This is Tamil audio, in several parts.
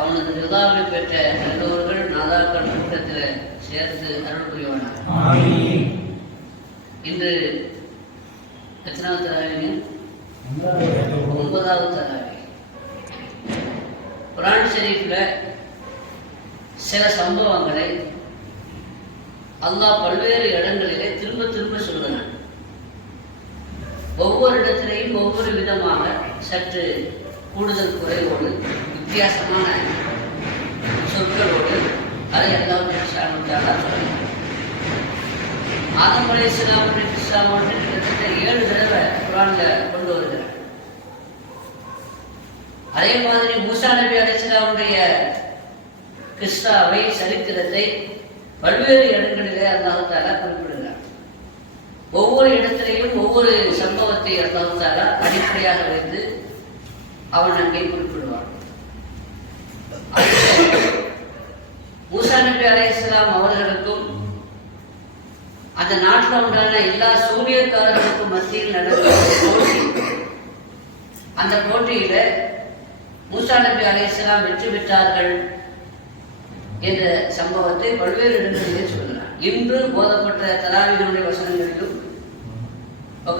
அவனது ரிதாவை பெற்ற நல்லவர்கள் நாதாக்கள் கூட்டத்தில் சேர்த்து அருள் புரிவானார். இன்று எத்தனாவது தராவி? 9வது தராவி. குர்ஆன் ஷரீஃப்ல சில சம்பவங்களை அல்லாஹ் பல்வேறு இடங்களிலே திரும்ப திரும்ப சொல்கிறான். ஒவ்வொரு இடத்திலையும் ஒவ்வொரு விதமாக சற்று கூடுதல் குறைவோடு வித்தியாசமான சொற்களோடு அதை எல்லாம் சொல்லுங்கள். ஆதம் அலைஹிஸ்ஸலாம் கிட்டத்தட்ட 7 தடவை குர்ஆன்ல கொண்டு வருகிறார். அதே மாதிரி மூசா நபி அலைஹிஸ்ஸலாமுடைய கிஸ்ஸாவை, சரித்திரத்தை பல்வேறு இடங்களிலே அல்லாஹ் தஆலா குறிப்பிடுகிறார். ஒவ்வொரு இடத்திலையும் ஒவ்வொரு சம்பவத்தை அல்லாஹ் தஆலா அடிப்படையாக வைத்து அவன் அங்கே குறிப்பிடுவான். மூசா நபி அலைஹிஸ்ஸலாம் அவர்களுக்கும் அந்த நாட்டில் உண்டான எல்லா சூரியக்காரர்களுக்கும் மத்தியில் நடந்த போட்டி. அந்த போட்டியில மூசா நபி அலைஹிஸ்ஸலாம் வெற்றி பெற்றார்கள் என்ற சம்பவத்தை பல்வேறு இடங்களிலே சொல்கிறார். இன்று போதப்பட்ட தராவிகளுடைய வசனங்களிலும்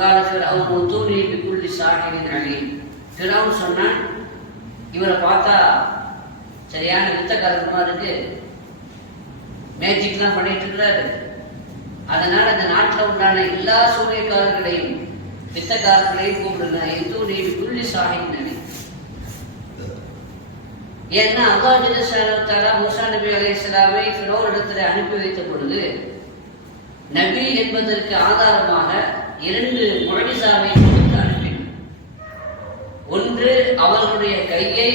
காலத்தில் அவன் தூணி பிக்குள்ளி சாஹிரின் அலீம். ஃபிரௌன் சொன்னான், இவரை பார்த்தா சரியான வித்தக்காரமா இருக்கு, மேஜிக்லாம் பண்ணிட்டு இருக்கிறாரு, அதனால அந்த நாட்டில் உண்டான எல்லா சூரியக்காரர்களையும் வித்தக்காரர்களையும் கூப்பிடுங்க, எந்தூர் பிக்குள்ளி சாஹிரின் அலீம். ஏன்னா அல்லாஹ் ஜல்ல தஆலா மூசா நபி அலைஹிஸ்ஸலாமை ஃபிரௌன் இடத்துல அனுப்பி வைத்த பொழுது நபி என்பதற்கு ஆதாரமாக 2 முஅஜிசாவை கொடுத்து அனுப்பினார். ஒன்று, அவர்களுடைய கையை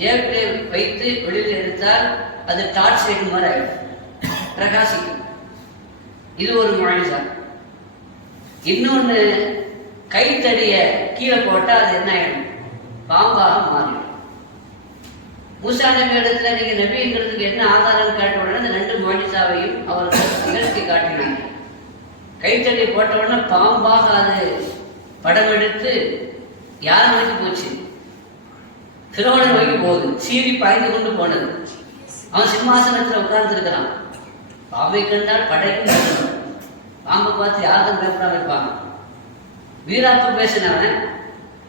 ஜேபிலே வைத்து வெளியில் எடுத்தால் அது டார்ச் லைட் மாதிரி ஆயிடும், பிரகாசிக்கும். இது ஒரு முஅஜிசா. இன்னொன்று, கைத்தடிய கீழே போட்டா அது என்ன ஆயிடும்? பாம்பாக மாறிடும். மூசா நபி இடத்துல நீங்க நபிங்கிறதுக்கு என்ன ஆதாரம் காட்ட உடனே அந்த 2 முஅஜிசாவையும் அவர்கள் நிகழ்த்தி காட்டினாங்க. கைத்தடி போட்ட உடனே பாம்பாக அது படம் எடுத்து யார் நோக்கி போச்சு? ஃபிரௌனை நோக்கி போகுது. சீறி பாய்ந்து கொண்டு போனது. அவன் சிம்மாசனத்தில் உட்கார்ந்து இருக்கிறான். பாம்பை கண்டால் படைக்கும். பாம்பை பார்த்து யாருக்கும் பயப்படாம இருப்பாங்க. வீராப்பு பேசினவன்,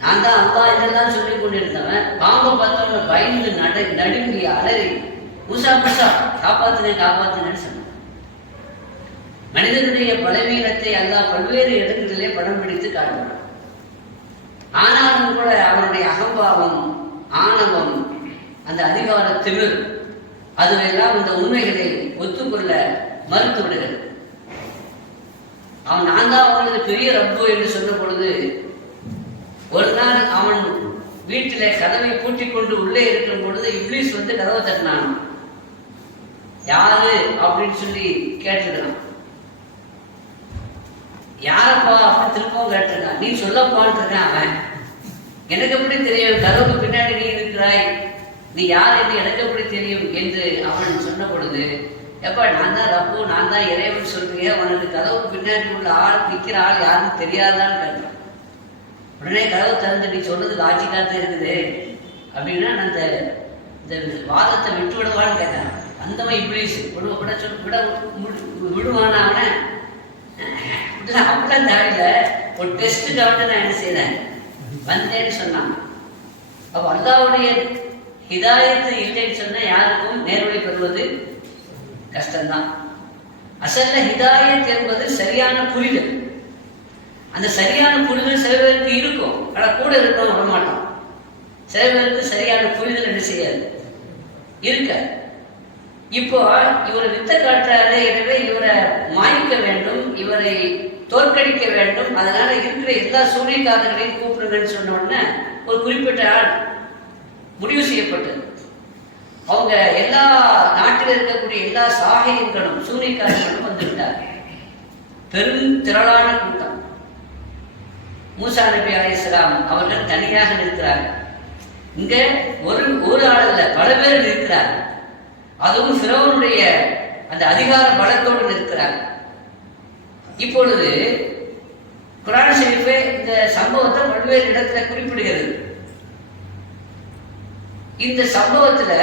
நான் தான் அல்லாஹ் இதெல்லாம் சொல்லி கொண்டிருந்தவன், பாம்பை பார்த்தவன் பயந்து நடுங்கி அலறி மூசா மூசா காப்பாத்தினேன்னு சொன்னான். மனிதனுடைய பலவீனத்தை அல்லாஹ் பல்வேறு இடங்களிலே படம் பிடித்து காட்டுவான். ஆனாலும் கூட அவனுடைய அகம்பாவம், ஆணவம், அந்த அதிகார திமிர், அதுவெல்லாம் இந்த உண்மைகளை ஒத்துக்கொள்ள மறுத்து விடுகிறது. அவன் நான் தான் அவனுக்கு பெரிய ரப்பு என்று சொன்ன பொழுது ஒரு நாள் அவன் வீட்டிலே கதவை பூட்டிக் கொண்டு உள்ளே இருக்கும் பொழுது இப்லீஸ் வந்து கதவை தட்டினான். யாரு அப்படின்னு சொல்லி கேட்டுக்கிறான். யாரப்பா அப்படின்னு திரும்பவும் கேட்டிருக்கான். நீ சொல்லப்பான்னு இருக்கான். அவன், எனக்கு எப்படி தெரியும்? கதவுக்கு பின்னாடி நீ இருக்கிறாய், நீ யார் என்று எனக்கு எப்படி தெரியும் என்று அவன் சொன்ன பொழுது, எப்ப நான் தான் ரப்பு, நான் தான் இறைவன் சொல்றீங்க, அவனுக்கு கதவுக்கு பின்னாடி உள்ள ஆள் நிற்கிற ஆள் யாருன்னு தெரியாதான்னு கேட்டான். உடனே கதவு திறந்து நீ சொன்னதுக்கு ஆட்சி காத்து இருக்குது அப்படின்னா அந்த வாதத்தை விட்டு விடுவான்னு கேட்டான். அந்தவன் இப்லீஸ் விடுவான அவனை அப்படிலாம் தாடில ஒரு டெஸ்ட்டுக்காக நான் என்ன செய்யறேன் வந்தேன்னு சொன்னான். அப்ப அல்லாஹ்வுடைய ஹிதாயத்து இல்லைன்னு சொன்னா யாருக்கும் நேர்வழி பெறுவது கஷ்டம்தான். அசல்ல ஹிதாயத் என்பது சரியான புரிதல். அந்த சரியான புரிதல் சில பேருக்கு இருக்கும், ஆனா கூட இருக்கணும் விடமாட்டோம். சில பேருக்கு சரியான புரிதல் என்ன செய்யாது, இருக்க. இப்போ இவரை வித்த காட்டுறாரு, எனவே இவரை மாய்க்க வேண்டும், இவரை தோற்கடிக்க வேண்டும், அதனால இருக்கிற எல்லா சூரியகாரர்களையும் கூப்பிடுங்கன்னு சொன்ன உடனே ஒரு குறிப்பிட்ட ஆள் முடிவு செய்யப்பட்டது. அவங்க எல்லா நாட்டில் இருக்கக்கூடிய எல்லா சாகியங்களும் சூனியக்காரர்களும் வந்துவிட்டார். பெரும் திரளான கூட்டம். மூசா நபி அலைஹிஸ்ஸலாம் அவர்கள் தனியாக நிற்கிறார். இங்க ஒரு ஆள் அல்ல, பல பேர் இருக்கிறார். அதுவும் ஃபிரௌனுடைய அந்த அதிகார பலத்தோடு நிற்கிறார். இப்பொழுது குர்ஆன் ஷரீஃபே இந்த சம்பவத்தை பல்வேறு இடத்துல குறிப்பிடுகிறது. இந்த சம்பவத்துல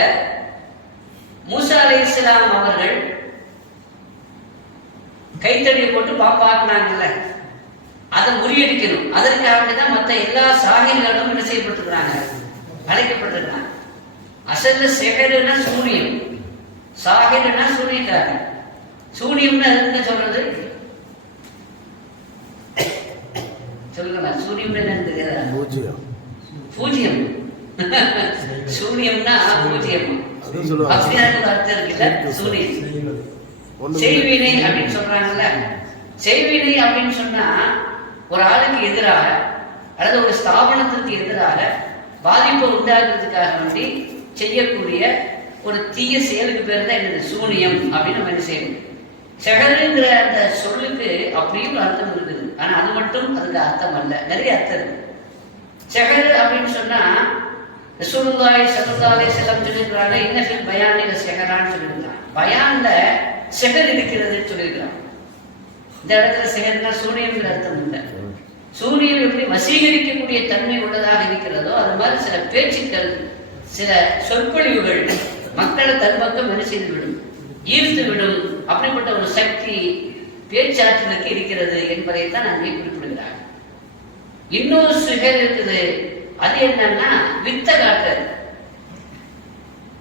மூசா அலைஹிஸ்ஸலாம் அவர்கள் கைத்தடியை போட்டு பாப்பாக்குனாங்கல்ல, அதை முறியடிக்கணும். அதற்காக தான் மற்ற எல்லா சாகிர்களும் என்ன செய்யப்பட்டிருக்கிறாங்க, அழைக்கப்பட்டிருக்கிறாங்க. அசல்ல செகருன்னா சூனியம், சாகிர்னா சூனியக்காரன். சூனியம்னு என்ன சொல்றது சொல்லுங்களா? சூனியம் என்னன்னு தெரியாதா? பூஜ்யம். சூனியம்னா பூஜ்யம். அப்படியான அர்த்தம் இருக்குல்ல சூனியம். செய்வினை அப்படின்னு சொல்றாங்கல்ல, செய்வினை அப்படின்னு சொன்னா ஒரு ஆளுக்கு எதிராக அல்லது ஒரு ஸ்தாபனத்திற்கு எதிராக பாதிப்பை உண்டாக்குறதுக்காக வேண்டி செய்யக்கூடிய ஒரு தீய செயலுக்கு பேர் தான் என்னது சூனியம் அப்படின்னு நம்ம என்ன செய்யணும். செகருங்கிற அந்த சொல்லுக்கு அப்படியும் அர்த்தம் இருக்குது. ஆனா அது மட்டும் அதுக்கு அர்த்தம் அல்ல, நிறைய அர்த்தம் இருக்கு. செகரு அப்படின்னு சொன்னா ரசூலுல்லாஹி ஸல்லல்லாஹு அலைஹி வஸல்லம் சொல்லிருக்காங்க, இன்னஃபில் பயானில செகரான்னு சொல்லியிருக்காங்க. பயான்ல செகர் இருக்கிறதுன்னு சொல்லியிருக்காங்க. இந்த இடத்துல செகர்னா சூனியம்ங்கிற அர்த்தம் இல்லை. சூனியம் எப்படி வசீகரிக்கக்கூடிய தன்மை உள்ளதாக இருக்கிறதோ அது மாதிரி சில பேச்சுக்கள், சில சொற்பொழிவுகள் மக்களை தன் பக்கம் என்ன செய்து விடும், ஈர்த்து விடும். அப்படிப்பட்ட ஒரு சக்தி பேச்சாற்றலுக்கு இருக்கிறது என்பதைத்தான் அங்கே குறிப்பிடுகிறார். இன்னொரு சிகர் இருக்குது. அது என்னன்னா வித்த காட்டுறது,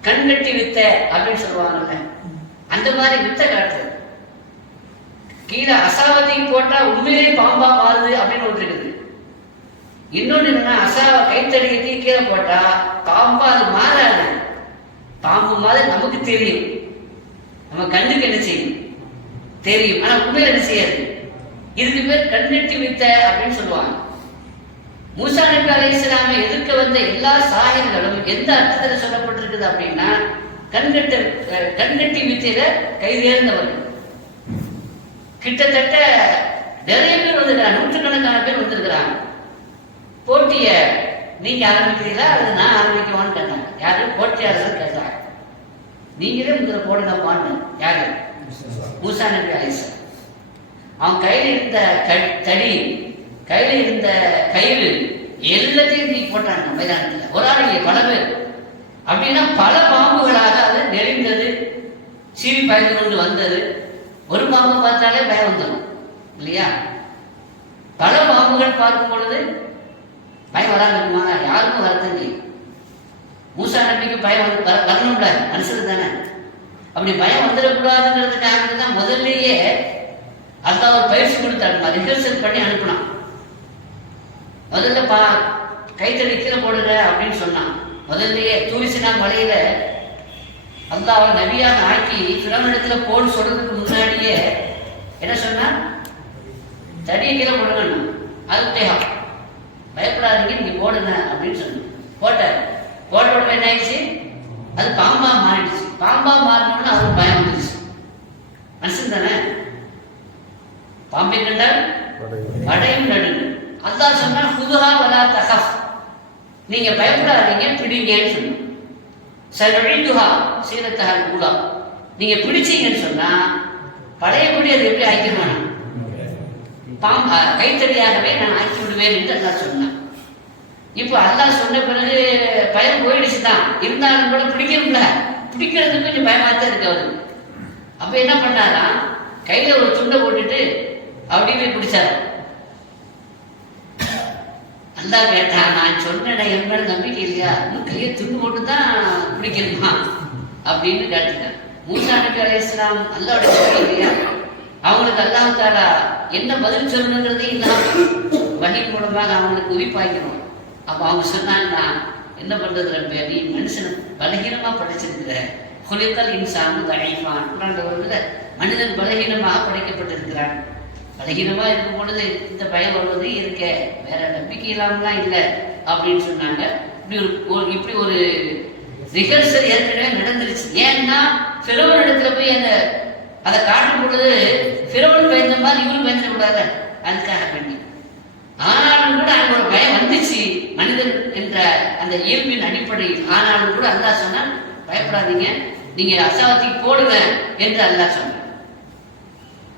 கண்கட்டி வித்த அப்படின்னு சொல்லுவாங்கல்ல, அந்த மாதிரி வித்த காட்டுறது. கீழே அசாவதிக்கு போட்டா உண்மையிலே பாம்பா மாறுது அப்படின்னு ஒன்று இருக்குது. இன்னொன்று என்னன்னா அசாவ கைத்தடிக்கு கீழே போட்டா பாம்பா அது மாறாது. பாம்பு மாதிரி நமக்கு தெரியும், நம்ம கண்ணுக்கு என்ன செய்யும் தெரியும், ஆனா உண்மையில என்ன செய்யாது. இதுக்கு பேர் கண்ணெட்டி வித்த அப்படின்னு சொல்லுவாங்க. மூசா நபி அலைஹிஸ்ஸலாமை எதிர்க்க வந்த எல்லா சாகிர்களும் எந்த அர்த்தத்தில் சொல்லப்பட்டிருக்குது அப்படின்னா கண்கட்டி வித்தையில கைதேர்ந்தவர்கள். கிட்டத்தட்ட நிறைய பேர் வந்திருக்கிறாங்க, நூற்றுக்கணக்கான பேர் வந்திருக்கிறாங்க. போட்டிய நீங்க ஆரம்பிக்கிறீங்களா அது நான் ஆரம்பிக்குவான்னு கேட்டாங்க. யாரு போட்டியாளர்கள் கேட்டாங்க. நீங்களே முதல்ல போடுங்கப்பான்னு. யாரு? மூசா நபி அலைஹிஸ்ஸலாம். அவன் கையில இருந்த தடி, கையில இருந்த கயிறு எல்லாத்தையும் நீ போட்டாங்க மைதானத்தில். ஒரு ஆள் இல்லை, பல பேர். அப்படின்னா பல பாம்புகளாக அது நெறிந்தது, சீறி பாய்ந்து கொண்டு வந்தது. ஒரு பாம்பு பார்த்தாலே பயம் வந்துடும் இல்லையா? பல பாம்புகள் பார்க்கும் பொழுது பயம் வராது இருக்குமா? யாருக்கும் வரத்தண்ணி. மூசா நபிக்கு பயம் வரணும்ல, மனுஷன் தானே. அப்படி பயம் வந்துடக்கூடாதுங்கிறதுக்காக தான் முதல்லயே அல்லாஹ் ஒரு பயிற்சி கொடுத்தாரு, ரிஹர்சல் பண்ணி அனுப்பினான். முதல்ல கைத்தடி கீழே போடுங்க அப்படின்னு சொன்னான். முதல்லயே தூரிசினா மலையில அல்லாஹ் நபியாக ஆக்கி ஃபிரௌனிடத்துல போன்னு சொல்றதுக்கு முன்னாடியே என்ன சொன்னா, தடியை கீழே போடுங்க, அது பயப்படாதீங்க நீங்க போடுங்க அப்படின்னு சொன்ன. போட்ட உடனே என்ன ஆயிடுச்சு, அது பாம்பா மாறிடுச்சு. பாம்பா மாறினோம்னா அவருக்கு பயம் வந்துருச்சு. மனுஷன் தானே, பாம்பை கண்டால் படையும் நடுங்க. அல்லாஹ் சொன்னா புதுஹா வலா தகஃப், நீங்க பயப்படாதீங்க பிடிங்கன்னு சொன்னோம். சனழிதுஹா சீரத்தஹல் ஊலா, நீங்க பிடிச்சீங்கன்னு சொன்னா பழையபடி அது எப்படி ஆக்கிடுவானா, கைத்தடியாகவே நான் ஆக்கி விடுவேன் என்று அல்லாஹ் சொன்னான். இப்போ அல்லாஹ் சொன்ன பிறகு பயம் போயிடுச்சு தான், இருந்தாலும் கூட பிடிக்கணும்ல, பிடிக்கிறதுக்கு கொஞ்சம் பயமாத்தான் இருக்கு அவரு. அப்ப என்ன பண்ணாரா, கையில ஒரு துண்டை போட்டுட்டு அப்படியே பிடிச்சாரு. அல்லாஹ் கேட்டா, நான் சொன்ன என் மேல நம்பிக்கை இல்லையா, இன்னும் கையை துண்டு போட்டு தான் பிடிக்கணுமா அப்படின்னு கேட்டுட்டேன். மூசா நபி அலைஹிஸ்ஸலாம் அல்லாஹ்வோட நம்பிக்கை இல்லையா, அவங்களுக்கு அல்லாஹ் தஆலா என்ன பதில் சொல்லணுங்கிறதே இல்லாம வஹி மூலமாக அவங்களுக்கு உரிப்பாய்க்கணும். அப்ப அவங்க சொன்னாங்க, என்ன பண்றது ரப்பே, நீ மனுஷனை பலகீனமா படைச்சிருக்கிற, குலிக்கல் இன்சானு தஈஃபான், மனிதன் பலகீனமாக படைக்கப்பட்டிருக்கிறான். பலகீனமா இருக்கும் பொழுது இந்த பயம் வருவது இருக்க, வேற நம்பிக்கை இல்லாமலாம் இல்லை அப்படின்னு சொன்னாங்க. இப்படி ஒரு ரிஹர்சல் ஏற்கனவே நடந்துருச்சு. ஏன்னா ஃபிரௌன் இடத்துல போய் அதை காட்டும் பொழுது ஃபிரௌன் பயந்த மாதிரி இவரும் பயந்துடக்கூடாது, அதுக்காக வேண்டி. ஆனாலும் கூட அங்க ஒரு பயம் வந்துச்சு மனிதன் என்ற அந்த இயல்பின் அடிப்படையில். ஆனாலும் கூட அல்லாஹ் சொன்னான், பயப்படாதீங்க, நீங்க அசாத்திக்கு போடுங்க என்று அல்லாஹ் சொன்னான்.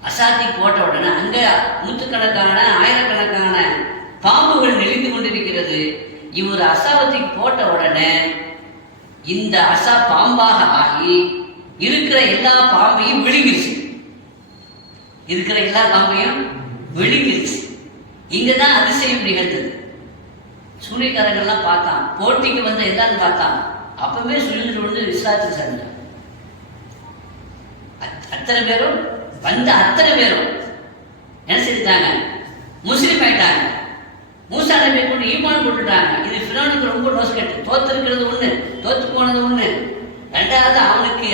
அசாத்திக்கு போட்ட உடனே அங்க நூற்றுக்கணக்கான ஆயிரக்கணக்கான பாம்புகள் நெளிந்து கொண்டிருக்கிறது. இவர் அசாவத்திக்கு போட்ட உடனே இந்த அசா பாம்பாக ஆகி இருக்கிற எல்லா பாம்பையும் விழுங்கிருச்சு. இருக்கிற எல்லா பாம்பையும் விழுங்கிருச்சு. இங்கதான் அதிசயம் நிகழ்ந்தது. சூனியக்காரங்கள்லாம் பார்த்தான், போட்டிக்கு வந்த எல்லாரும் பார்த்தான். அப்பவே சுழிந்து கொண்டு விசாரிச்சு சேர்ந்தார். அத்தனை பேரும் வந்த அத்தனை பேரும் என்ன செஞ்சுட்டாங்க? முஸ்லீம் ஆயிட்டாங்க. மூசா நபியை கொண்டு ஈமான் கொண்டுட்டாங்க. இது ஃபிரௌனுக்கு ரொம்ப நோஸ் கட்டு. தோத்து இருக்கிறது ஒண்ணு, தோத்து போனது ஒண்ணு. ரெண்டாவது அவனுக்கு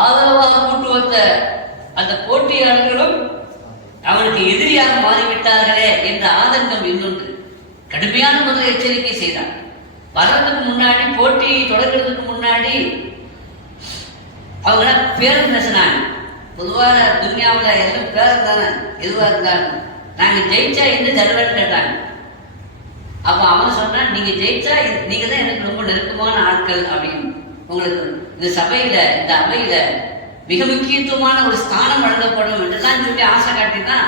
ஆதரவாக கூட்டு வந்த அந்த போட்டியாளர்களும் அவனுக்கு எதிரியாக மாறிவிட்டார்களே என்ற ஆதங்கம் இன்னொன்று. கடுமையான முதல் எச்சரிக்கை செய்தான். வர்றதுக்கு முன்னாடி, போட்டி தொடங்குறதுக்கு முன்னாடி அவங்க பேரும் பேசினாங்க. பொதுவாக துன்யாவில் எல்லாம் பேர் தானே, எதுவாக இருந்தாலும் நாங்கள் ஜெயிச்சா எந்த தருவேன்னு கேட்டாங்க. அப்போ அவன் சொன்னான், நீங்க ஜெயிச்சா நீங்க தான் எனக்கு ரொம்ப நெருக்கமான ஆட்கள் அப்படின்னு. உங்களுக்கு இந்த சபையில, இந்த அவையில மிக முக்கியத்துவமான ஒரு ஸ்தானம் வழங்கப்படும் என்றெல்லாம் சொல்லி ஆசை காட்டி தான்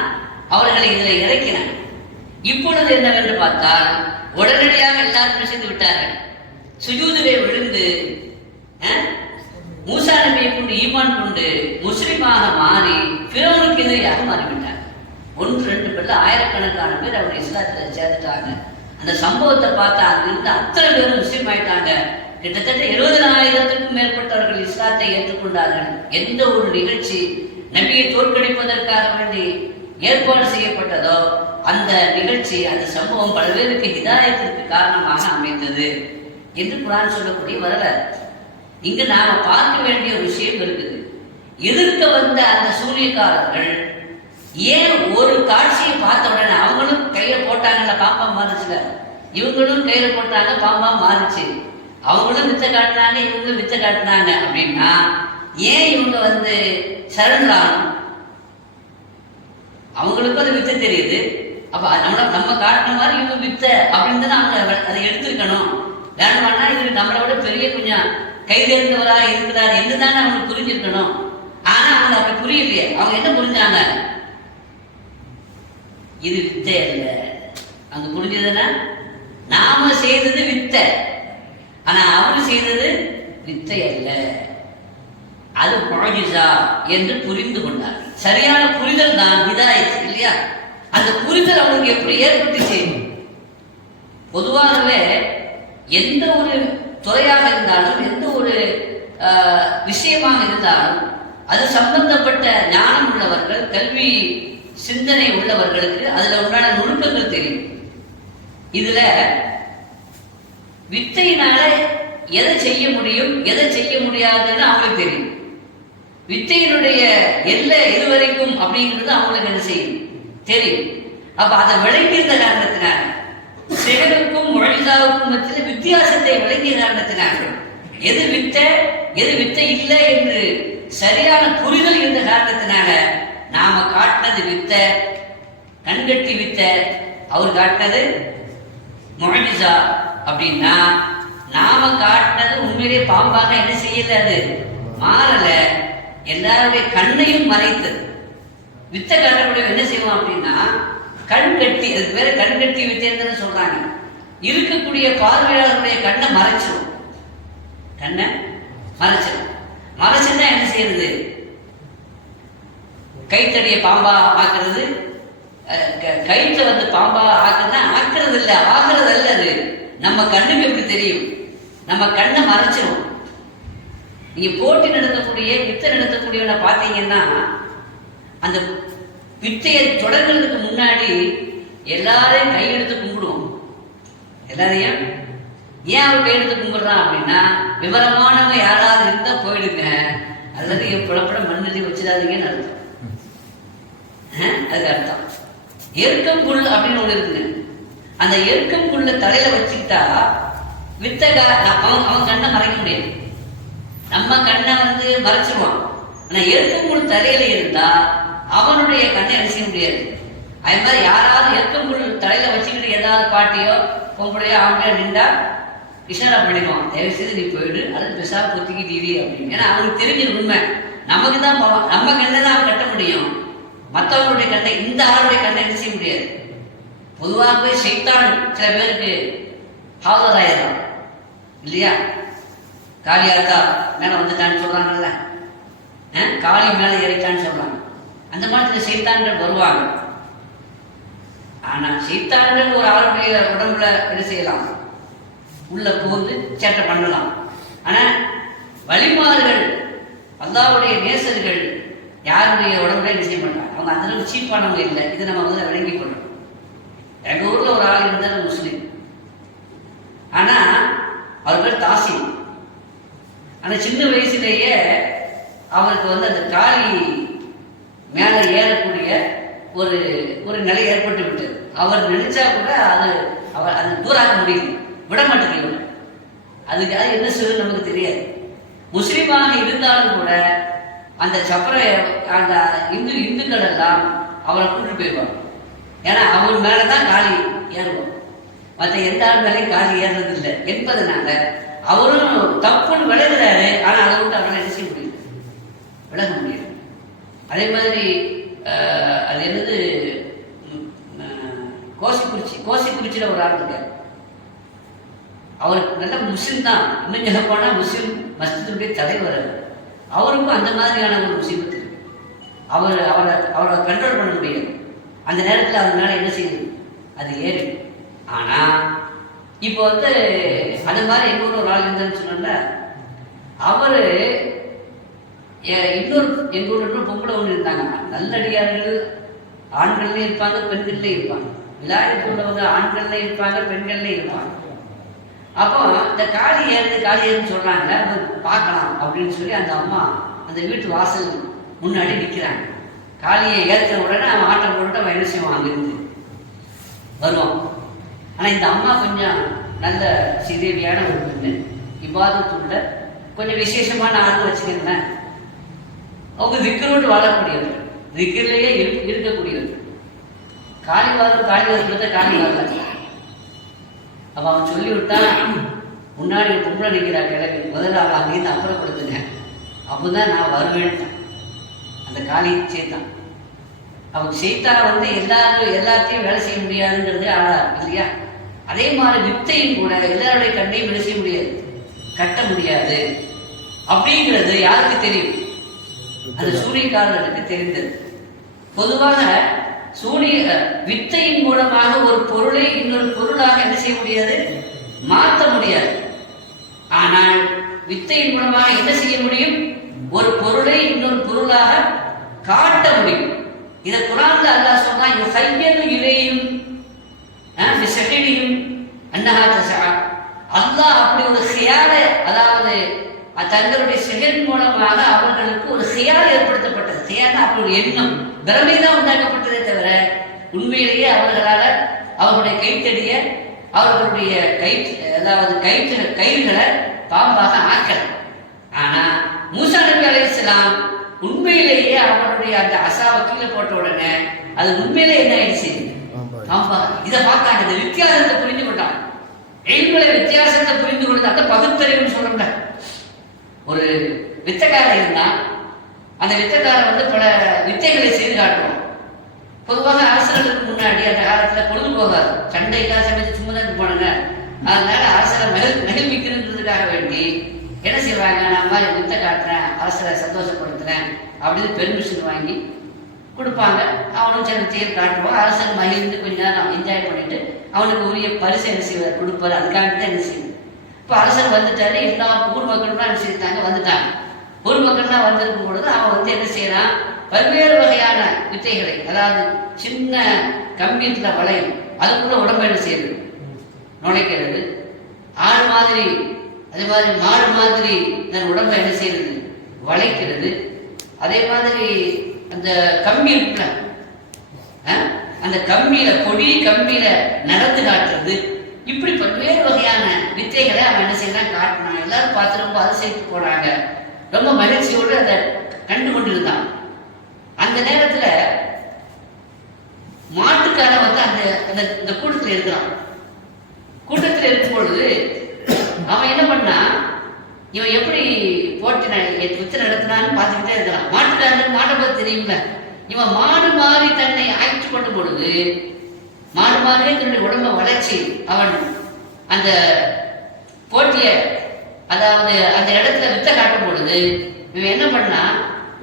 அவர்களை இதில் இறக்கினார். இப்பொழுது என்னவென்று பார்த்தால் உடனடியாக எல்லாரும் சேர்ந்து விட்டார்கள். சுஜூதிலே விழுந்து மூசா நபியை கொண்டு ஈமான் கொண்டு முஸ்லிமாக மாறி ஃபிரௌனுக்கு எதிரியாக மாறிவிட்டார். 1-2 பேர்ல ஆயிரக்கணக்கான பேர் அவர் இஸ்லாத்துல சேர்ந்துட்டாங்க. அந்த சம்பவத்தை பார்த்தா அங்கிருந்து அத்தனை பேரும் முஸ்லீம் ஆயிட்டாங்க. கிட்டத்தட்ட 70,000க்கும் மேற்பட்டவர்கள் இஸ்லாத்தை ஏற்றுக்கொண்டார்கள். எந்த ஒரு நிகழ்ச்சி நபியை தோற்கடிப்பதற்காக வேண்டி ஏற்பாடு செய்யப்பட்டதோ அந்த நிகழ்ச்சி, அந்த சம்பவம் பல பேருக்கு ஹிதாயத்திற்கு காரணமாக அமைந்தது என்று குர்ஆன் சொல்லக்கூடிய வரலாறு. இங்கு நாம பார்க்க வேண்டிய ஒரு விஷயம் இருக்குது. எதிர்க்க வந்த அந்த சூனியக்காரர்கள் ஏன் ஒரு காட்சியை பார்த்த உடனே அவங்களும் கையில போட்டாங்கல்ல, பாம்பா மாறுச்சுல, இவங்களும் கையில போட்டாங்க, பாம்பா மாறுச்சு. அவங்களும் வித்த காட்டினாங்க, இவங்களும் வித்த காட்டினாங்க அப்படின்னா ஏன் இவங்க சரண்டான்? அவங்களுக்கும் அது வித்த தெரியுது. அப்ப நம்ம காட்டின மாதிரி இவங்க வித்த அப்படின்னு தான் அவங்க அதை எடுத்திருக்கணும். வேணுமானா இது நம்மளை விட பெரிய கொஞ்சம் கைதேர்ந்தவரா இருக்கிறார் என்றுதானே அவங்களுக்கு புரிஞ்சிருக்கணும். ஆனா அவங்க அப்படி புரியலையே. அவங்க என்ன புரிஞ்சாங்க? இது வித்தை அல்ல. அங்க புரிஞ்சதுன்னா நாம செய்தது வித்த, ஆனா அவரு செய்தது வித்தை அல்ல, அது முஅஜிஸா என்று புரிந்து கொண்டார். சரியான புரிதல் தான் ஹிதாயத் இல்லையா? அந்த புரிதல் அவங்களுக்கு எப்படி ஏற்பட்டுச்சு? பொதுவாகவே எந்த ஒரு துறையாக இருந்தாலும், எந்த ஒரு விஷயமாக இருந்தாலும் அது சம்பந்தப்பட்ட ஞானம் உள்ளவர்கள், கல்வி சிந்தனை உள்ளவர்களுக்கு அதுல உண்டான நுணுக்கங்கள் தெரியும். இதுல வித்தையினால எதை செய்ய முடியும், எதை செய்ய முடியாதுன்னு அவங்களுக்கு தெரியும். வித்தையினுடைய எல்லை இதுவரைக்கும் அப்படிங்கிறது அவங்களுக்கு என்ன செய்யும் தெரியும். அப்ப அதை விளங்கியிருந்த காரணத்தினால, சிகருக்கும் முஅஜிஸாவுக்கும் மத்தியில் வித்தியாசத்தை விளங்கிய காரணத்தினால, எது வித்தை இல்லை என்று சரியான புரிதல் இருந்த காரணத்தினால நாம காட்டினது வித்த, கண்கட்டி வித்த, அவர் காட்டினது முஅஜிஸா அப்படின்னா நாம காட்டினது உண்மையிலே பாம்பாக என்ன செய்யல, அது மாறல, எல்லாருடைய கண்ணையும் மறைத்தது. வித்த காட்டக்கூடிய என்ன செய்வோம் அப்படின்னா கண் கட்டி, அதுக்கு பேர கண் கட்டி வித்தேன்னு சொல்றாங்க. இருக்கக்கூடிய பார்வையாளருடைய கண்ணை மறைச்சிடும். கண்ணை மறைச்சிடும். மறைச்சுன்னா என்ன செய்யறது? கைத்தடிய பாம்பா ஆக்குறது, கைத்த பாம்பா ஆக்குறதுனா ஆக்குறது இல்லை, ஆக்குறது அல்ல. அது நம்ம கண்ணுக்கு எப்படி தெரியும்? நம்ம கண்ணை மறைச்சிடும். நீங்க போட்டி நடத்தக்கூடிய, வித்தை நடத்தக்கூடியவனை பார்த்தீங்கன்னா அந்த வித்தையை தொடங்குறதுக்கு முன்னாடி எல்லாரையும் கையெடுத்து கும்பிடுவோம். எல்லாரையும் ஏன் அவர் கையெடுத்து கும்பிடுறான் அப்படின்னா, விவரமானவங்க யாராவது இருந்தா போயிடுங்க, அல்லது என் புலப்படம் மண்ணெண்ணி வச்சிடாதீங்கன்னு அர்த்தம். அது அர்த்தம். எருக்கம் புல் அப்படின்னு ஒண்ணு இருக்குங்க. அந்த எருக்கம் புல்ல தலையில வச்சுக்கிட்டா அவன் கண்ணை மறைக்க முடியாது. நம்ம கண்ணை வந்து மறைச்சிருவான். ஆனா எருக்கம்புல் தலையில இருந்தா அவனுடைய கண்ணை என்ன செய்ய முடியாது. அது மாதிரி யாராவது எருக்கம்புல் தலையில வச்சுக்கிட்டு ஏதாவது பாட்டியோ பொம்பளையோ ஆம்பளையோ நின்றா இஷாரா பண்ணிடுவான், தயவு செய்து நீ போயிடு, அல்லது பெசா பொத்திக்கு டிவி அப்படின்னு. ஏன்னா அவனுக்கு தெரிஞ்ச உண்மை. நமக்கு தான் நம்ம கண்ணை தான் அவன் கட்ட முடியும், மற்றவங்களுடைய கண்ணை, இந்த ஆளுடைய கண்ணை என்ன செய்ய முடியாது. பொதுவாகவே சைத்தான் சில பேருக்கு ஹாவராயிரம் இல்லையா, காளியாத்தா மேலே வந்துட்டான்னு சொல்றாங்கல்ல, காளி மேலே ஏறிட்டான்னு சொல்றாங்க. அந்த மாதிரி சில சைத்தான்கள் வருவாங்க. ஆனா சைத்தான்கள் ஒரு ஆளுடைய உடம்புல என்ன செய்யலாம், உள்ள புகுந்து சேட்டை பண்ணலாம். ஆனா வழிமாறுகள், அல்லாஹ்வுடைய நேசர்கள் யாருடைய உடம்புல என்ன செய்ய மாட்டாங்க. அவங்க அந்த அளவுக்கு சீப்பானவங்க இல்லை. இதை நம்ம வந்து விளங்கி கொள்ளணும். எங்க ஊர்ல ஒரு ஆள் இருந்தார், முஸ்லீம். ஆனா அவர் பேர் தாசிம். ஆனா சின்ன வயசுலேயே அவருக்கு வந்து அந்த காளி மேலே ஏறக்கூடிய ஒரு ஒரு நிலை ஏற்பட்டு விட்டது. அவர் நினைச்சா கூட அவர் அது தூராக்க முடியல, விட மாட்டேங்க. அதுக்காக என்ன சொல்ல நமக்கு தெரியாது. முஸ்லீமாக இருந்தாலும் கூட அந்த சப்பர அந்த இந்துக்கள் எல்லாம் அவரை கூட்டிட்டு போயிடுவாங்க. ஏன்னா அவர் மேலதான் காளி ஏறுவோம், மற்ற எந்த ஆள் மேலேயும் காளி ஏறுறது இல்லை என்பதனால அவரும் தப்புன்னு விலகுறாரு. ஆனா அதை விட்டு அவரை என்ன செய்ய முடியும், விலக முடியாது. அதே மாதிரி அது என்னது, கோசிக்குறிச்சியில் ஒரு ஆள் இருக்காரு. அவருக்கு நல்ல முஸ்லீம் தான், இன்னும் சொல்ல போனா முஸ்லீம் மஸ்ஜிதுடைய தலைவர். அவருக்கும் அந்த மாதிரியான ஒரு முசீபத்து இருக்கு. அவரை கண்ட்ரோல் பண்ண முடியாது. அந்த நேரத்தில் அதனால என்ன செய்யுது, அது ஏறி. ஆனா இப்போ வந்து அந்த மாதிரி எங்க ஊர்ல ஒரு ஆள் இருந்தான்னு சொன்னா, அவரு இன்னொரு எங்க ஊர்ல இன்னொரு பொம்பளை ஒன்று இருந்தாங்க. நல்லடியார்கள் ஆண்கள்லேயும் இருப்பாங்க, பெண்கள்லேயும் இருப்பாங்க. விளையாட்டு உள்ளவங்க ஆண்கள்லேயும் இருப்பாங்க, பெண்கள்லேயும் இருப்பாங்க. அப்போ இந்த காளி ஏறுன்னு சொல்றாங்க, அது பார்க்கலாம் அப்படின்னு சொல்லி அந்த அம்மா அந்த வீட்டு வாசல் முன்னாடி நிற்கிறாங்க. காளியை ஏற்கிற உடனே அவன் ஆட்டம் போட்டு அவன் என்ன செய்வான், அங்கிருந்து வருவான். ஆனா இந்த அம்மா கொஞ்சம் நல்ல சிதேவியான ஒரு பெண்ணு, இபாதத்துள்ள கொஞ்சம் விசேஷமான ஆள்னு வச்சுக்கிறேன். அவங்க திக்கரோடு வாழக்கூடியவர்கள், திக்கிலேயே இருக்கக்கூடியவர்கள். காளி வரல. அப்ப அவன் சொல்லி விட்டான், முன்னாடி ஒரு பொம்பளை நிற்கிறா கிழக்கு, முதல்ல அவள் அங்கேருந்து அப்புறப்படுத்துங்க, அப்போதான் நான் வருவேன். அந்த காளி சேர்த்தான். அவன் செய்தா வந்து எல்லாத்தையும் வேலை செய்ய முடியாதுங்கிறது ஆளா இல்லையா. அதே மாதிரி வித்தையும் கூட எல்லாருடைய கண்ணையும் வேலை செய்ய முடியாது, கட்ட முடியாது அப்படிங்கிறது யாருக்கு தெரியும், அந்த சூரியக்காரர்களுக்கு தெரிந்தது. பொதுவாக வித்தையின் மூலமாக ஒரு பொருளை இன்னொரு பொருளாக என்ன செய்ய முடியாது, மாற்ற முடியாது. ஆனால் வித்தையின் மூலமாக என்ன செய்ய முடியும், ஒரு பொருளை இன்னொரு பொருளாக காட்ட முடியும். இதை குர்ஆன்ல அல்லாஹ் சொன்னா, யுஹய்யலு இலையும் பிஸஹிரிஹிம் அன்னஹா தஸா. அல்லாஹ் அப்படி ஒரு ஹியாலை, அதாவது தங்களுடைய சிகர் மூலமாக அவர்களுக்கு ஒரு ஹியால் ஏற்படுத்தப்பட்டது. ஹியால் அப்படி ஒரு எண்ணம், பிரமை தான் உண்டாக்கப்பட்டதே தவிர உண்மையிலேயே அவர்களால் அவர்களுடைய கைத்தடிய, அவர்களுடைய கயிறுகளை பாம்பாக ஆக்கல. ஆனா மூசா நபி அலைஹிஸ்ஸலாம் உண்மையிலேயே அவருடைய அந்த அசாவை கீழே போட்ட உடனே அது உண்மையிலே என்ன ஆயிடுச்சு, பாம்பாக. இதை பார்த்தாங்க, இந்த வித்தியாசத்தை புரிந்து கொண்டாங்க. வித்தியாசத்தை புரிந்து கொண்டு அந்த பகுத்தறிவுன்னு சொல்றோம்ல. ஒரு வித்தைக்காரன் இருந்தா அந்த வித்தைக்காரன் வந்து பல வித்தைகளை செய்து காட்டுவோம். பொதுவாக அரசர்களுக்கு முன்னாடி அந்த காலத்துல பொழுது போகாது, சண்டைக்காக சமைச்சு சும்மா தான் போனாங்க. அதனால அரசரை மகிழ்விக்கிறதுக்காக வேண்டி என்ன செய்வாங்க, நான் மாதிரி வித்தை காட்டுறேன், அரசரை சந்தோஷப்படுத்துறேன் அப்படின்னு பெர்மிஷன் வாங்கி கொடுப்பாங்க. அவனும் சில தேர் காட்டுவான், அரசர் மகிழ்ந்து கொஞ்ச நேரம் என்ஜாய் பண்ணிட்டு அவனுக்கு உரிய பரிசு என்ன செய்வார், கொடுப்பாரு. அதுக்காக தான் என்ன செய்யும். இப்போ அரசர் வந்துட்டாரு, எல்லா ஊர் மக்கள்லாம் என்ன செய்தாங்க, வந்துட்டாங்க. ஊர் மக்கள்லாம் வந்திருக்கும் பொழுது அவன் வந்து என்ன செய்யறான், பல்வேறு வகையான வித்தைகளை, அதாவது சின்ன கம்பீரத்தில் வளையும், அதுக்குள்ள உடம்பு என்ன செய்யுது, நுழைக்கிறது. ஆடு மாதிரி, அதே மாதிரி மாடு மாதிரி தன் உடம்பை என்ன செய்யறது, வளைக்கிறது. அதே மாதிரி அந்த கம்பி இருக்குல்ல, அந்த கம்பியில, கொடி கம்பியில நடந்து காட்டுறது. இப்படி பல்வேறு வகையான வித்தைகளை அவன் என்ன செய்யலாம் காட்டினான். எல்லாரும் பார்த்து ரொம்ப அதிசயித்து போனாங்க. ரொம்ப மகிழ்ச்சியோடு அதை கண்டு கொண்டிருந்தான். அந்த நேரத்துல மாட்டுக்காரன் வந்து அந்த கூட்டத்தில் இருக்கிறான். கூட்டத்தில் இருக்கும் பொழுது அவன் என்ன பண்ணா, இவன் எப்படி போட்டி வித்து நடத்தினான்னு பார்த்துக்கிட்டே இருக்கிறான். மாட்டுக்காரனுக்கு மாட்டை பற்றி தெரியும்ல. இவன் மாடு மாறி தன்னை ஆய்ச்சி கொண்டு பொழுது மாடு மாறியே தன்னுடைய உடம்பை வளைச்சி அவன் அந்த போட்டிய, அதாவது அந்த இடத்துல வித்த காட்டும் பொழுது இவன் என்ன பண்ணா,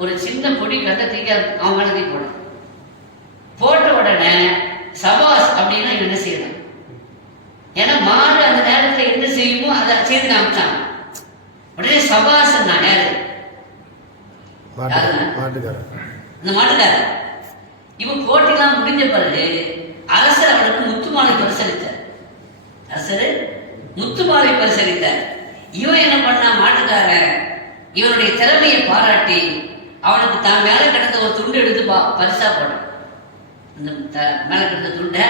ஒரு சின்ன பொடி கதை தீக்க அவன் மேலே போட்ட உடனே சபாஸ் அப்படின்னா இவன் என்ன செய்யறான். ஏன்னா மாடு அந்த நேரத்துல என்ன செய்யுமோ அதை செய்து காமிச்சான். உடனே சபாஸ் நான் யாரு, இந்த மாட்டுக்காரன். இவன் போட்டிலாம் முடிஞ்ச பிறகு அரசர் அவனுக்கு முத்துமாலை பரிசளித்தார். அரசர் முத்துமாலை பரிசளித்தார். இவன் என்ன பண்ணா, மாட்டுக்காரன் இவனுடைய திறமையை பாராட்டி அவனுக்கு தான் மேல கிடந்த ஒரு துண்டு எடுத்து பரிசா போட்டான். அந்த மேல கிடந்த துண்டை,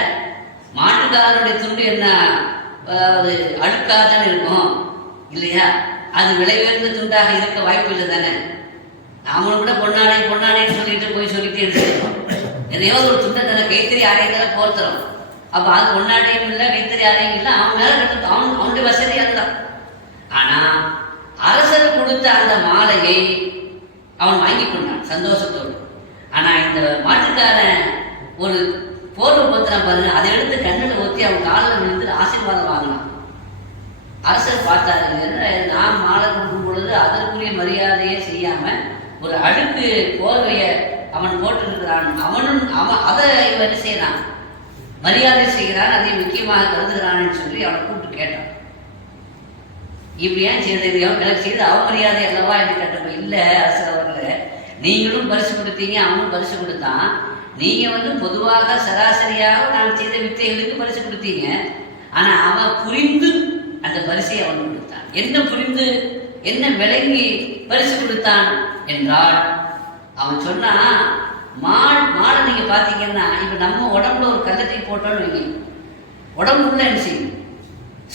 மாட்டுக்காரனுடைய துண்டு என்ன அழுக்காக தானே இருக்கும் இல்லையா, அது விலை உயர்ந்த துண்டாக இருக்க வாய்ப்பு இல்லை தானே. அவனு கூட பொன்னாடை பொன்னாடைன்னு சொல்லிட்டு போய் சொல்லிட்டு எடுத்துருக்கோம். எதையோ ஒரு துண்டை தானே கைத்தறி ஆடையெல்லாம் போர்த்துறோம். அப்ப அது பொன்னாடையும் இல்லை கைத்தறி ஆடையும் இல்லை, அவன் மேல கிடந்த அவனுடைய வசதி அதுதான். ஆனா அரசர் கொடுத்த அந்த மாலையை அவன் வாங்கி கொண்டான் சந்தோஷத்தோடு. ஆனா இந்த மாட்டுக்காரன் ஒரு போர்வை போத்துறான் பாருங்க, அதை எடுத்து கண்ணில் ஊற்றி அவன் காலில் விழுந்து ஆசீர்வாதம் வாங்கினான். அரசர் பார்த்தாரு, நான் மாலை கொடுக்கும் பொழுது அதற்குரிய மரியாதையே செய்யாம ஒரு அடுக்கு போர்வையை அவன் போட்டிருக்கிறான், அவன் அதை இவன் செய்யறான், மரியாதை செய்கிறான், அதை முக்கியமாக கருதுகிறான்னு சொல்லி அவனை கூப்பிட்டு கேட்டான். இப்படி ஏன் செய்தது, எனக்கு செய்து அவமரியாதை அல்லவா என்று கேட்டப்ப, இல்லை அரசர் அவர்களே, நீங்களும் பரிசு கொடுத்தீங்க, அவனும் பரிசு கொடுத்தான். நீங்க வந்து பொதுவாக சராசரியாக நான் செய்த வித்தைகளுக்கு பரிசு கொடுத்தீங்க. ஆனா அவன் புரிந்து அந்த பரிசை அவன் கொடுத்தான். என்ன புரிந்து என்ன விளங்கி பரிசு கொடுத்தான் என்றால், அவன் சொன்னா, மாடை நீங்க பாத்தீங்கன்னா, இப்ப நம்ம உடம்புல ஒரு கல்லத்தை போட்டோன்னு வைங்க, உடம்புக்குள்ள என்ன செய்யும்,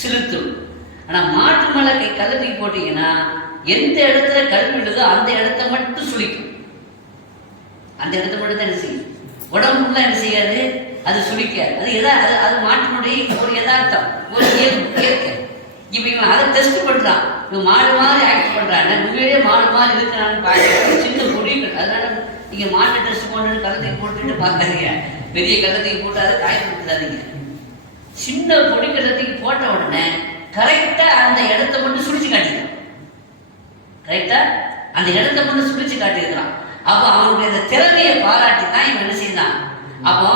சிறுத்தும். ஆனா மாட்டு மேல கல்லத்தை போட்டீங்கன்னா எந்த இடத்துல கல் விடுதோ அந்த இடத்த மட்டும் சுழிக்கும். அந்த இடத்த மட்டும் தான் என்ன செய்யும், உடம்புக்குள்ள என்ன செய்யாது, அது சுழிக்காது. அது மாட்டினுடைய ஒரு யதார்த்தம், ஒரு இயற்கை. இப்ப இவன் அதை டெஸ்ட் பண்றான். இவன் மாடு மாதிரி ஆக்ட் பண்றான், உண்மையிலேயே மாடு மாதிரி இருக்கிறான்னு பார்க்க சின்ன பொடிகள். அதனால நீங்க மாட்டை ட்ரெஸ் போட்டு கலத்தை போட்டுட்டு பார்க்காதீங்க, பெரிய கலத்தைக்கு போட்டு அதை காயப்படுத்தாதீங்க. சின்ன பொடி கலத்தைக்கு போட்ட உடனே கரெக்டா அந்த இடத்த மட்டும் சுழிச்சு காட்டிக்கிறான். கரெக்டா அந்த இடத்த மட்டும் சுழிச்சு காட்டியிருக்கிறான். அப்ப அவனுடைய அந்த திறமையை பாராட்டி தான் இவன் என்ன செய்தான். அப்போ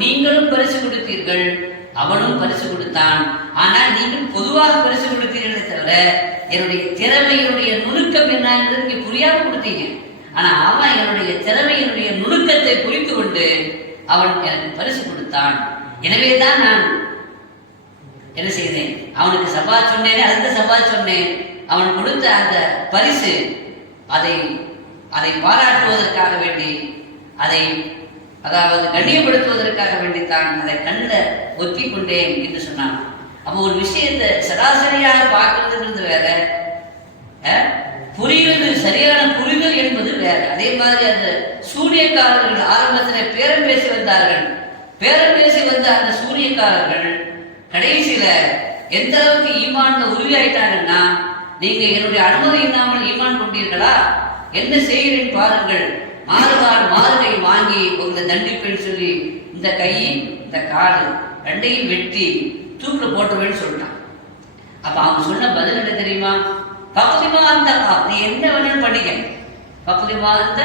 நீங்களும் பரிசு கொடுத்தீர்கள், அவனும் பரிசு கொடுத்தான். ஆனால் நீங்கள் பொதுவாக பரிசு கொடுத்தீர்களே தவிர என்னுடைய திறமையினுடைய நுணுக்கம் என்னங்கிறது நீங்க புரியாம கொடுத்தீங்க. ஆனா அவன் என்னுடைய திறமையினுடைய நுணுக்கத்தை புரிந்து கொண்டு அவன் எனக்கு பரிசு கொடுத்தான். எனவேதான் நான் என்ன செய்தேன், அவனுக்கு சபா சொன்னேனே, அடுத்த சபா சொன்னேன். அவன் கொடுத்த அந்த பரிசு அதை பாராட்டுவதற்காக வேண்டி, அதாவது கண்ணியப்படுத்துவதற்காக வேண்டித்தான் அதை கண்ணில் ஒத்தி கொண்டேன் என்று சொன்னான். அப்போ ஒரு விஷயத்தை சராசரியாக பார்க்கறதுங்கிறது வேற, புரியுது, சரியான புரிதல் என்பது வேற. அதே மாதிரி அந்த சூரியக்காரர்கள் ஆரம்பத்தில் பேரம் பேசி வந்தார்கள். பேரம் பேசி வந்த அந்த சூரியக்காரர்கள் கடைசியில எந்த அளவுக்கு ஈமான்ல உறுதியாயிட்டாங்கன்னா, நீங்க என்னுடைய அனுமதி இல்லாமல் ஈமான் கொண்டீர்களா, என்ன செய்கிறேன் பாருங்கள், மாறுகை வாங்கி உங்களை தண்டிப்பேன்னு சொல்லி இந்த கை இந்த காடு ரெண்டையும் வெட்டி தூக்குல போட்டுவேன்னு சொல்லிட்டான். அப்ப அவன் சொன்ன பதில் என்ன தெரியுமா, பக்குலிமா அந்த நீ என்ன வேணும்னு பண்ணிக்க, பக்குலிமா அந்த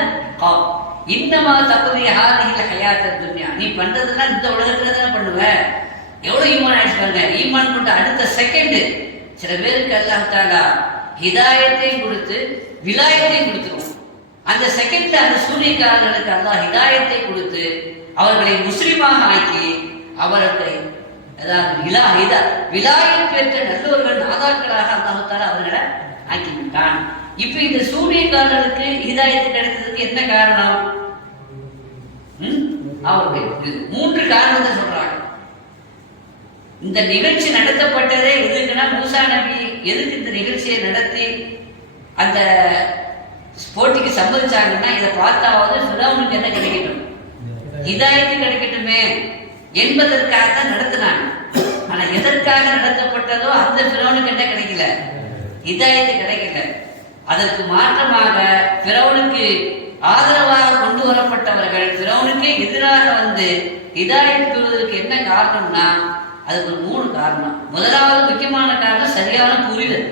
இன்னமா தகுதி ஹாதியில ஹயாத்த துன்யா, நீ பண்றதுலாம் இந்த உலகத்துல தானே பண்ணுவ. எவ்வளவு ஈமான் ஆயிடுச்சு பாருங்க. ஈமான் கொண்ட அடுத்த செகண்ட் சில பேருக்கு அல்லாஹ் தஆலா ஹிதாயத்தை கொடுத்து விலாயத்தை கொடுத்துருவோம். அந்த செகண்ட்ல அந்த சூரியக்காரர்களுக்கு அல்லாஹ் ஹிதாயத்தை கொடுத்து அவர்களை முஸ்லிமாக ஆக்கி அவர்களை விலாயம் பெற்ற நல்லவர்கள் நாதாக்களாக அல்லாஹ் தஆலா அவர்களை ஆக்கி விட்டான். இப்ப இந்த சூரியக்காரர்களுக்கு ஹிதாயத்து கிடைத்ததுக்கு என்ன காரணம், அவருடைய 3 காரணத்தை சொல்றாங்க. இந்த நிகழ்ச்சி நடத்தப்பட்டதே எதுக்குன்னா, மூசா நபி எதுக்கு இந்த நிகழ்ச்சியை நடத்தி அந்த போட்டிக்கு சம்மதிச்சாங்கன்னா, இதை பார்த்தாவது ஃபிரௌனுக்கு என்ன கிடைக்கட்டும், ஹிதாயத்து கிடைக்கட்டுமே என்பதற்காக தான் நடத்தினாங்க. ஆனா எதற்காக நடத்தப்பட்டதோ அந்த ஃபிரௌனுக்கு என்ன கிடைக்கல, ஹிதாயத்து கிடைக்கல. அதற்கு மாற்றமாக ஃபிரௌனுக்கு ஆதரவாக கொண்டு வரப்பட்டவர்கள் ஃபிரௌனுக்கே எதிராக வந்து ஹிதாயத் பெறுவதற்கு என்ன காரணம்னா, அதுக்கு ஒரு 3 காரணம். முதலாவது முக்கியமான காரணம் சரியான புரிதல்.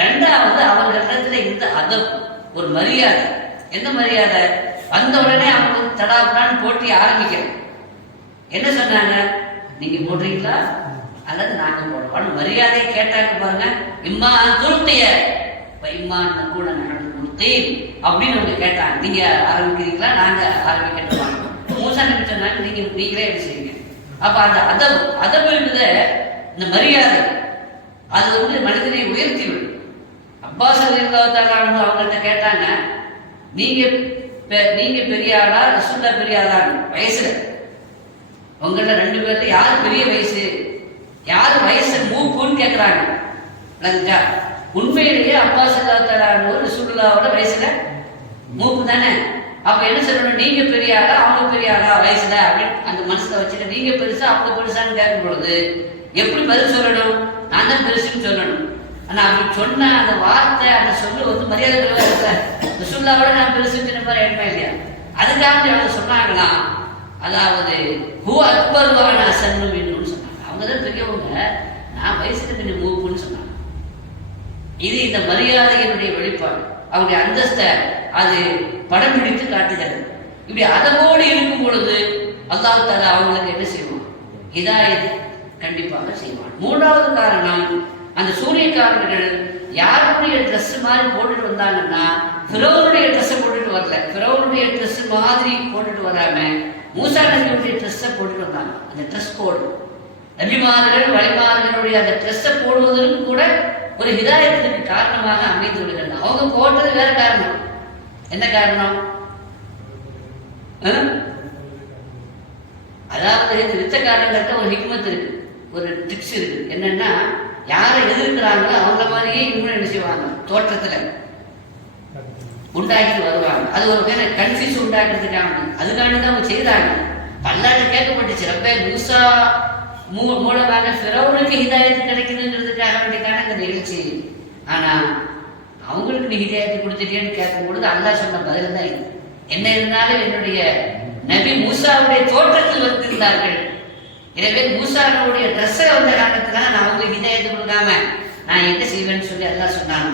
ரெண்டாவது அவர்களிடத்துல இருந்த அதப், ஒரு மரியாதை. என்ன மரியாதை? வந்த உடனே அவங்களுக்கு தடாபடான்னு போட்டி ஆரம்பிக்கிறேன். என்ன சொன்னாங்க, நீங்க போடுறீங்களா அல்லது நாங்க போடுறோம்? மரியாதையை கேட்டாங்க பாருங்க. இம்மா துருத்திய இம்மா கூட கொடுத்தே அப்படின்னு அவங்க கேட்டாங்க. நீங்க ஆரம்பிக்கிறீங்களா நாங்க ஆரம்பிக்கிறோம். மூசா நபி சொன்னாங்க, நீங்களே எப்படி செய்யுங்க. அப்ப அந்த அதப் இருக்குத, இந்த மரியாதை, அது வந்து மனிதனை உயர்த்தி விடும். அப்பாஸ் ரலியல்லாஹு அவங்கள்ட்ட கேட்டாங்க, நீங்க பெரிய ஆளா ரசூலுல்லாஹ் பெரிய ஆளான்னு வயசுல உங்கள 2 பேர்ல யாரு பெரிய வயசு, யாரு வயசு மூப்புன்னு கேட்கிறாங்க. உண்மையிலேயே அப்பாஸ் ரலியல்லாஹு ரசூலுல்லாஹோட வயசுல மூப்பு தானே. அப்ப என்ன சொல்லணும், நீங்க பெரிய ஆளா அவங்க பெரிய ஆளா வயசுல அப்படின்னு அந்த மனசுல வச்சுட்டு, நீங்க பெருசா அவங்க பெருசான்னு கேட்கும் பொழுது எப்படி பதில் சொல்லணும், நான் தான் பெருசுன்னு சொல்லணும். ஆனா அப்படி சொன்ன அந்த வார்த்தை, அந்த சொல்லு வந்து மரியாதை இருக்கிற ரசூலுல்லாஹோட நான் பெருசுன்னு சொன்ன மாதிரி ஏற்பா இல்லையா? அதுக்காக அவங்க சொன்னாங்களா, அதாவது ஹூ அக்பர் வான அசன்னு வேணும்னு சொன்னாங்க. அவங்க தான் பெரியவங்க, நான் வயசுக்கு கொஞ்சம் மூப்புன்னு சொன்னாங்க. இது இந்த மரியாதையினுடைய வெளிப்பாடு, அவருடைய அந்தஸ்தை அது படம் பிடித்து காட்டுகிறது. இப்படி அதோடு இருக்கும் பொழுது அல்லாஹ் தஆலா அவங்களுக்கு என்ன செய்வான், ஹிதாயத் கண்டிப்பாக செய்வான். 3வது காரணம், அந்த சூரியக்காரர்கள் யாருடைய ட்ரெஸ் மாதிரி போட்டுட்டு வந்தாங்கன்னா, ஃபிரௌனுடைய ட்ரெஸ்ஸை போட்டுட்டு வரல. ஃபிரௌனுடைய ட்ரெஸ் மாதிரி போட்டுட்டு வராம மூசா நபியுடைய ட்ரெஸ்ஸை போட்டுட்டு வந்தாங்க. அந்த ட்ரெஸ் கோடு நபிமார்கள் வழிமார்களுடைய அந்த ட்ரெஸ்ஸை போடுவதற்கு கூட ஒரு ஹிதாயத்துக்கு காரணமாக அமைந்து விடுகிறது. அவங்க போட்டது வேற காரணம். என்ன காரணம்? அதாவது இந்த வித்தக்காரங்கிட்ட ஒரு ஹிக்மத் இருக்கு, ஒரு ட்ரிக்ஸ் இருக்கு. என்னன்னா, யாரை எதிர்க்கிறாங்களோ அவங்கள மாதிரியே இவங்க என்ன செய்வாங்க, தோற்றத்துல உண்டாக்கிட்டு வருவாங்க. அது ஒரு பேர் கன்ஃபியூஸ் உண்டாக்குறதுக்காக, அதுக்காக தான் அவங்க செய்தாங்க. பல்லாட்டு கேட்கப்பட்டுச்சு, ரப்பே மூசா மூலமாக ஃபிரௌனுக்கு ஹிதாயத்து கிடைக்குதுங்கிறதுக்காக வேண்டியதான இந்த நிகழ்ச்சி. ஆனா அவங்களுக்கு நீ ஹிதாயத்து கொடுத்துட்டேன்னு கேட்கும் பொழுது அல்லாஹ் சொன்ன பதில் தான் இது. என்ன இருந்தாலும் என்னுடைய நபி மூசாவுடைய தோற்றத்தில் வந்திருந்தார்கள், எனவே மூசாவுடைய ட்ரெஸ்ஸை வந்த காரணத்துக்காக நான் அவங்களுக்கு ஹிதாயத்து கொடுக்காம நான் என்ன செய்வேன்னு சொல்லி அல்லாஹ் சொன்னாங்க.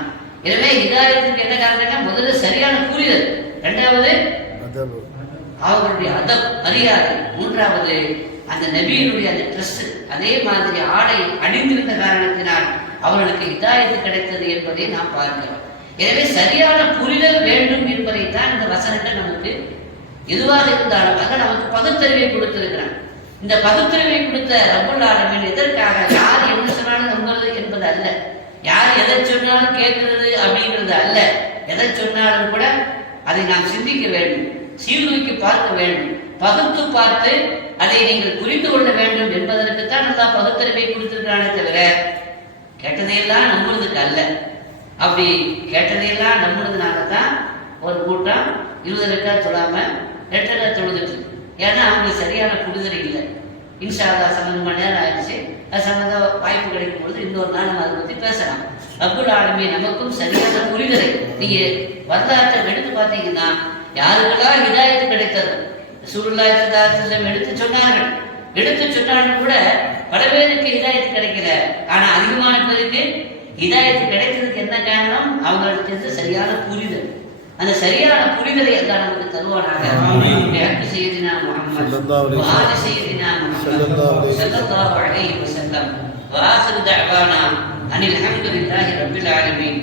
எனவே ஹிதாயத்துக்கு என்ன காரணம்னா, முதல்ல சரியான புரிதல், 2வது அவர்களுடைய அதப் மரியாதை, 3வது அந்த நபியினுடைய அந்த ட்ரெஸ், அதே மாதிரி ஆடை அணிந்திருந்த காரணத்தினால் அவர்களுக்கு ஹிதாயத்து கிடைத்தது என்பதை நாம் பார்க்கிறோம். எனவே சரியான புரிதல் வேண்டும் என்பதைத்தான் இந்த வசனங்கள் நமக்கு எதுவாக இருந்தாலும் அங்க நமக்கு பகுத்தறிவை கொடுத்திருக்கிறான். இந்த பகுத்தறிவை கொடுத்த ரப்புல் ஆலமீன் எதற்காக, யார் என்ன சொன்னாலும் நம்புறது என்பது அல்ல, யார் எதை சொன்னாலும் கேட்கிறது அப்படிங்கிறது அல்ல. எதை சொன்னாலும் கூட அதை நாம் சிந்திக்க வேண்டும், சீர்தூக்கி பார்க்க வேண்டும், பகுத்து பார்த்து அதை நீங்கள் புரிந்து கொள்ள வேண்டும் என்பதற்குத்தான் நல்லா பகுத்தறிவை கொடுத்திருக்கிறானே தவிர கேட்டதையெல்லாம் நம்புறதுக்கு அல்ல. அப்படி கேட்டதையெல்லாம் நம்புறதுனால தான் ஒரு கூட்டம் 20 ரக்காத் தொழாம 2 ரக்காத் தொழுதுட்டு, ஏன்னா அவங்களுக்கு சரியான புரிதல் இல்லை. இன்ஷா அல்லாஹ் 12 மணி நேரம் ஆயிடுச்சு, அது சம்பந்த வாய்ப்பு கிடைக்கும் பொழுது இன்னொரு நாள் நம்ம அதை பற்றி பேசலாம். ரப்புல் ஆலமீன் நமக்கும் சரியான புரிதலை, நீங்க வரலாற்றை எடுத்து பார்த்தீங்கன்னா யாருக்கெல்லாம் ஹிதாயத்து கிடைத்தது ரசூலுல்லாஹி ஸல்லல்லாஹு அலைஹி வஸல்லம் எடுத்து சொன்னாலும் கூட பல பேருக்கு ஹிதாயத்து கிடைக்கல. ஆனா அதிகமான பேருக்கு ஹிதாயத்து கிடைக்கிறதுக்கு என்ன காரணம், அவங்களுக்கு சரியான புரிதல். அந்த சரியான புரிதலை அல்லாஹ் நமக்கு தருவானாக. ஆமீன். சையதுனா முஹம்மது வஆலி சையதுனா முஹம்மது ஸல்லல்லாஹு அலைஹி வஸல்லம். வஆகிரு தஅவானா அனில் ஹம்துலில்லாஹி ரப்பில் ஆலமீன்.